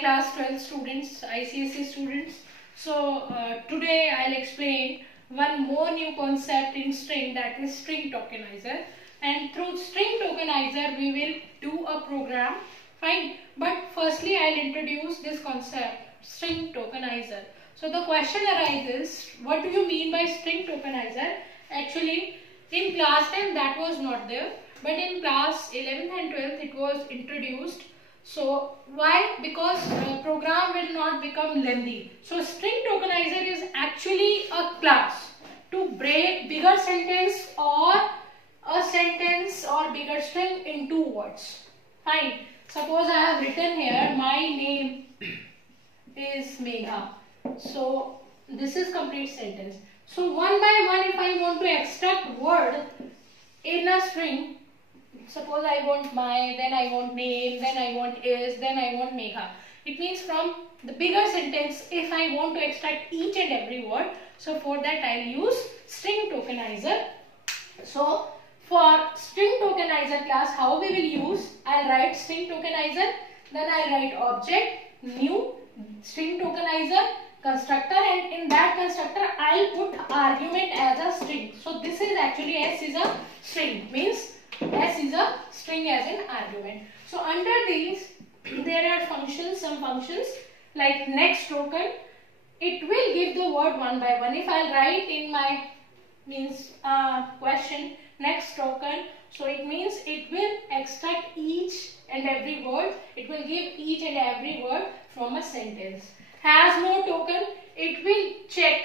class 12 students, ICSE students. So today I'll explain one more new concept in string, that is string tokenizer. And through string tokenizer we will do a program, fine. But firstly I'll introduce this concept, string tokenizer. So the question arises, what do you mean by string tokenizer? Actually in class 10 that was not there, but in class 11th and 12th it was introduced. So why? Because program will not become lengthy. So string tokenizer is actually a class to break bigger sentence or a sentence or bigger string into words. Fine. Suppose I have written here, my name is Megha. So this is complete sentence. So one by one, if I want to extract word in a string, suppose I want my, then I want name, then I want is, then I want Megha. It means from the bigger sentence, if I want to extract each and every word, so for that I'll use string tokenizer. So for string tokenizer class, how we will use? I'll write string tokenizer, then I'll write object, new, string tokenizer, constructor, and in that constructor I'll put argument as a string. So this is actually S is a string, means S is a string as an argument. So under these there are functions, some functions like next token. It will give the word one by one. If I'll write in my question next token, so it means it will extract each and every word. It will give each and every word from a sentence. Has no token, it will check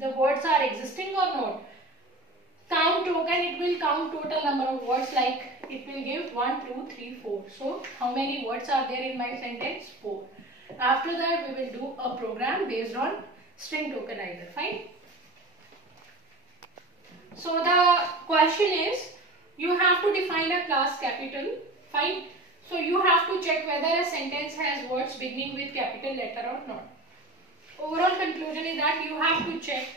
the words are existing or not. Count token, it will count total number of words, like it will give 1, 2, 3, 4. So how many words are there in my sentence? 4. After that we will do a program based on string tokenizer. Fine. So the question is, you have to define a class capital. Fine. So you have to check whether a sentence has words beginning with capital letter or not. Overall conclusion is that you have to check,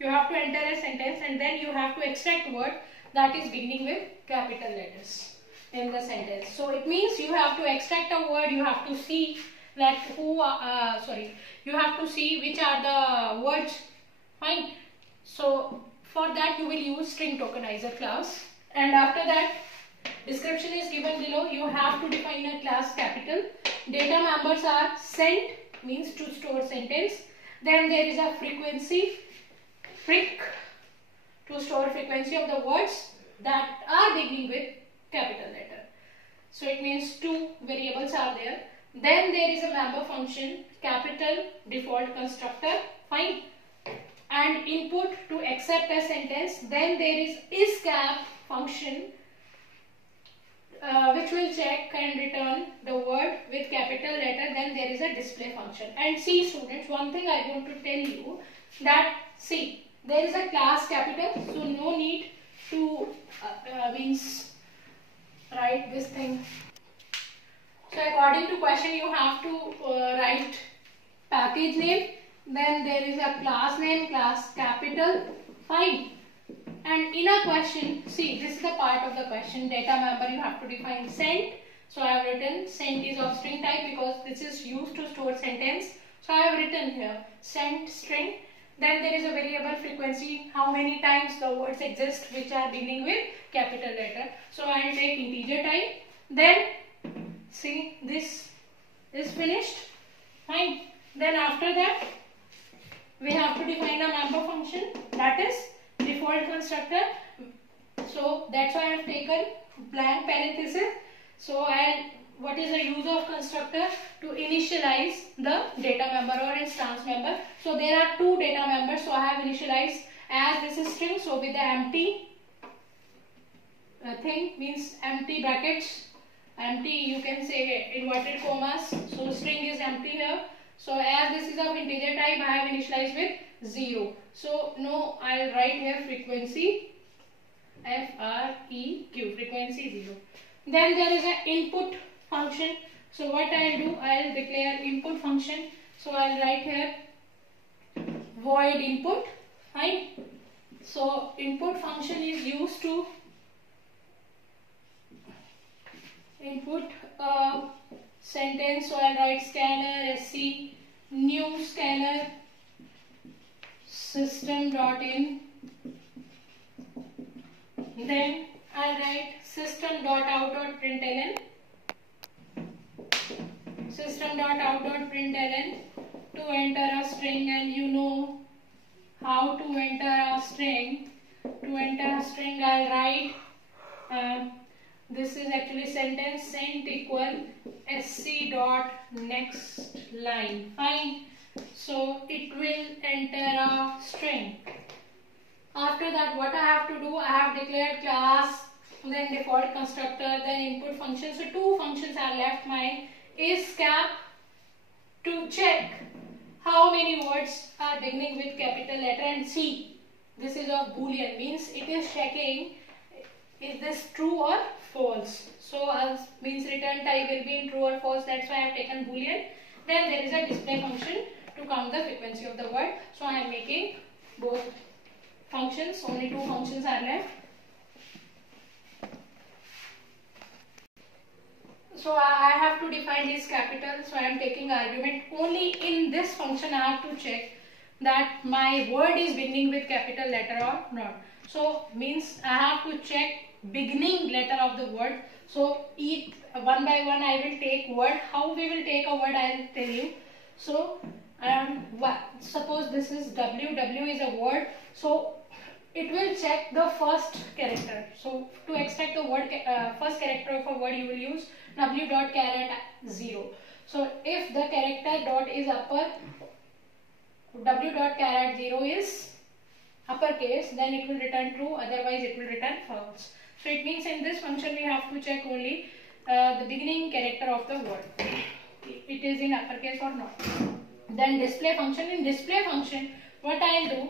you have to enter a sentence and then you have to extract word that is beginning with capital letters in the sentence. So it means you have to extract a word, you have to see that you have to see which are the words. Fine. So for that you will use string tokenizer class, and after that description is given below. You have to define a class capital. Data members are sent, means to store sentence. Then there is a frequency, fric, to store frequency of the words that are beginning with capital letter. So it means two variables are there. Then there is a member function, capital default constructor, fine, and input to accept a sentence. Then there is cap function, which will check and return the word with capital letter. Then there is a display function. And see students, one thing I want to tell you, that see, there is a class capital, so no need to write this thing. So according to question you have to write package name, then there is a class name, class capital, fine. And in a question, see, this is the part of the question, data member you have to define sent. So I have written sent is of string type because this is used to store sentence. So I have written here sent string. Then there is a variable frequency, how many times the words exist which are beginning with capital letter. So I will take integer type. Then see, this is finished, fine. Then after that we have to define a member function, that is default constructor. So that's why I have taken blank parenthesis. So what is the use of constructor? To initialize the data member or instance member. So there are two data members, so I have initialized as this is string, so with the empty thing, means empty brackets, empty, you can say inverted commas, so string is empty here. So as this is of integer type, I have initialized with 0. So no, I'll write here frequency, FREQ, frequency 0. Then there is an input function. So what I'll do, I'll declare input function. So I'll write here void input, fine. So input function is used to input sentence. So I'll write scanner sc new scanner system.in. Then I'll write system.out.println. System.out.println to enter a string, and you know how to enter a string. To enter a string, I'll write this is actually sentence sent equal sc dot next line. Fine. So it will enter a string. After that, what I have to do, I have declared class, then default constructor, then input function. So two functions are left. My isCap to check how many words are beginning with capital letter, and C, this is of boolean, means it is checking is this true or false. So means return type will be in true or false, that's why I have taken boolean. Then there is a display function to count the frequency of the word. So I am making both functions, only two functions are left. So I have to define this capital, so I am taking argument. Only in this function I have to check that my word is beginning with capital letter or not. So means I have to check beginning letter of the word. So each one by one I will take word. How we will take a word, I will tell you. So suppose this is W. W is a word. So it will check the first character. So to extract the word first character of a word, you will use W dot caret 0. So if the character dot is upper, W dot caret 0 is uppercase, then it will return true, otherwise it will return false. So it means in this function we have to check only the beginning character of the word, it is in uppercase or not. Then display function. In display function, what I'll do,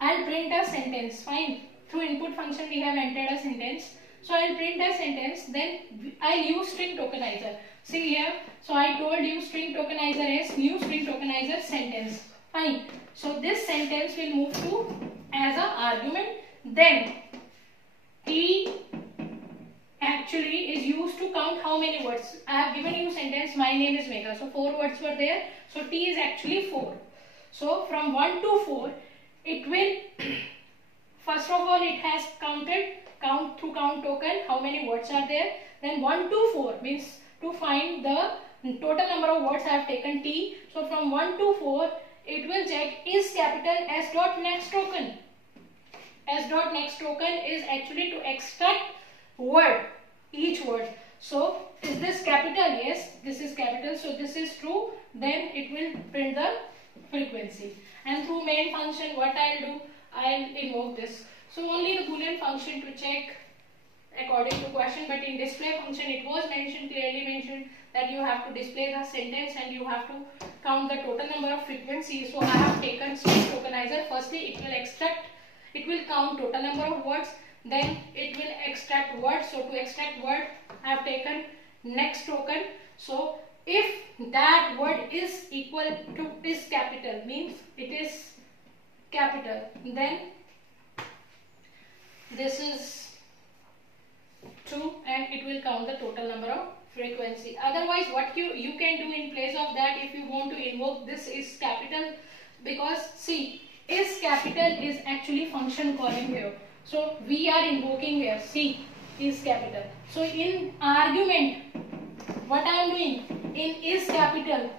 I'll print a sentence. Fine. Through input function we have entered a sentence. So I'll print a sentence, then I'll use string tokenizer. See here, so I told you string tokenizer is new string tokenizer sentence. Fine. So this sentence will move to as a argument. Then T actually is used to count how many words. I have given you sentence, my name is Megha. So 4 words were there. So T is actually 4. So from 1 to 4, it will first of all it has counted through count token how many words are there. Then 1 to 4 means to find the total number of words I have taken T. So from 1 to 4 it will check is capital S dot next token. S dot next token is actually to extract word, each word. So is this capital? Yes, this is capital. So this is true. Then it will print the frequency. And through main function, what I'll do, I'll invoke this. So only the boolean function to check according to question, but in display function it was clearly mentioned that you have to display the sentence and you have to count the total number of frequencies. So I have taken string tokenizer. Firstly, it will count total number of words, then it will extract words. So to extract word, I have taken next token. So if that word is equal to is capital, means it is capital, then this is true and it will count the total number of frequency. Otherwise, what you can do in place of that, if you want to invoke this is capital, because see, is capital is actually function calling here. So we are invoking here C is capital. So in argument, what I am doing in is capital.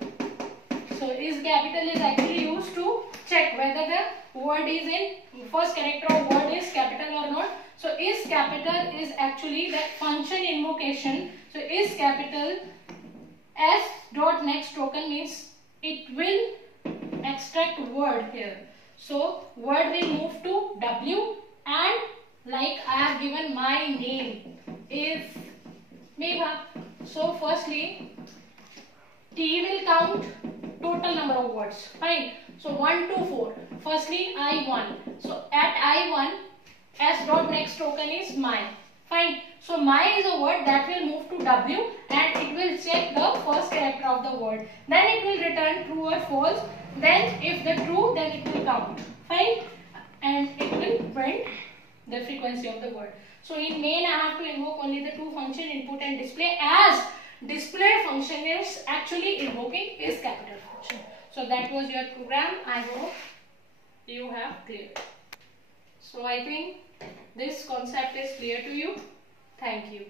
So is capital is actually used to check whether the word is in first character of word is capital or not. So is capital is actually that function invocation. So is capital S dot next token means it will extract word here. So word will move to W, and like I have given my name is Megha. So firstly T will count total number of words. Fine. So 1 to 4. Firstly I1. So at I1 S dot next token is my. Fine. So my is a word that will move to W and it will check the first character of the word. Then it will return true or false. Then if the true, then it will count. Fine. And it will print the frequency of the word. So in main I have to invoke only the two function input and display. As display function is actually invoking is capital function. So that was your program. I hope you have cleared. So I think this concept is clear to you. Thank you.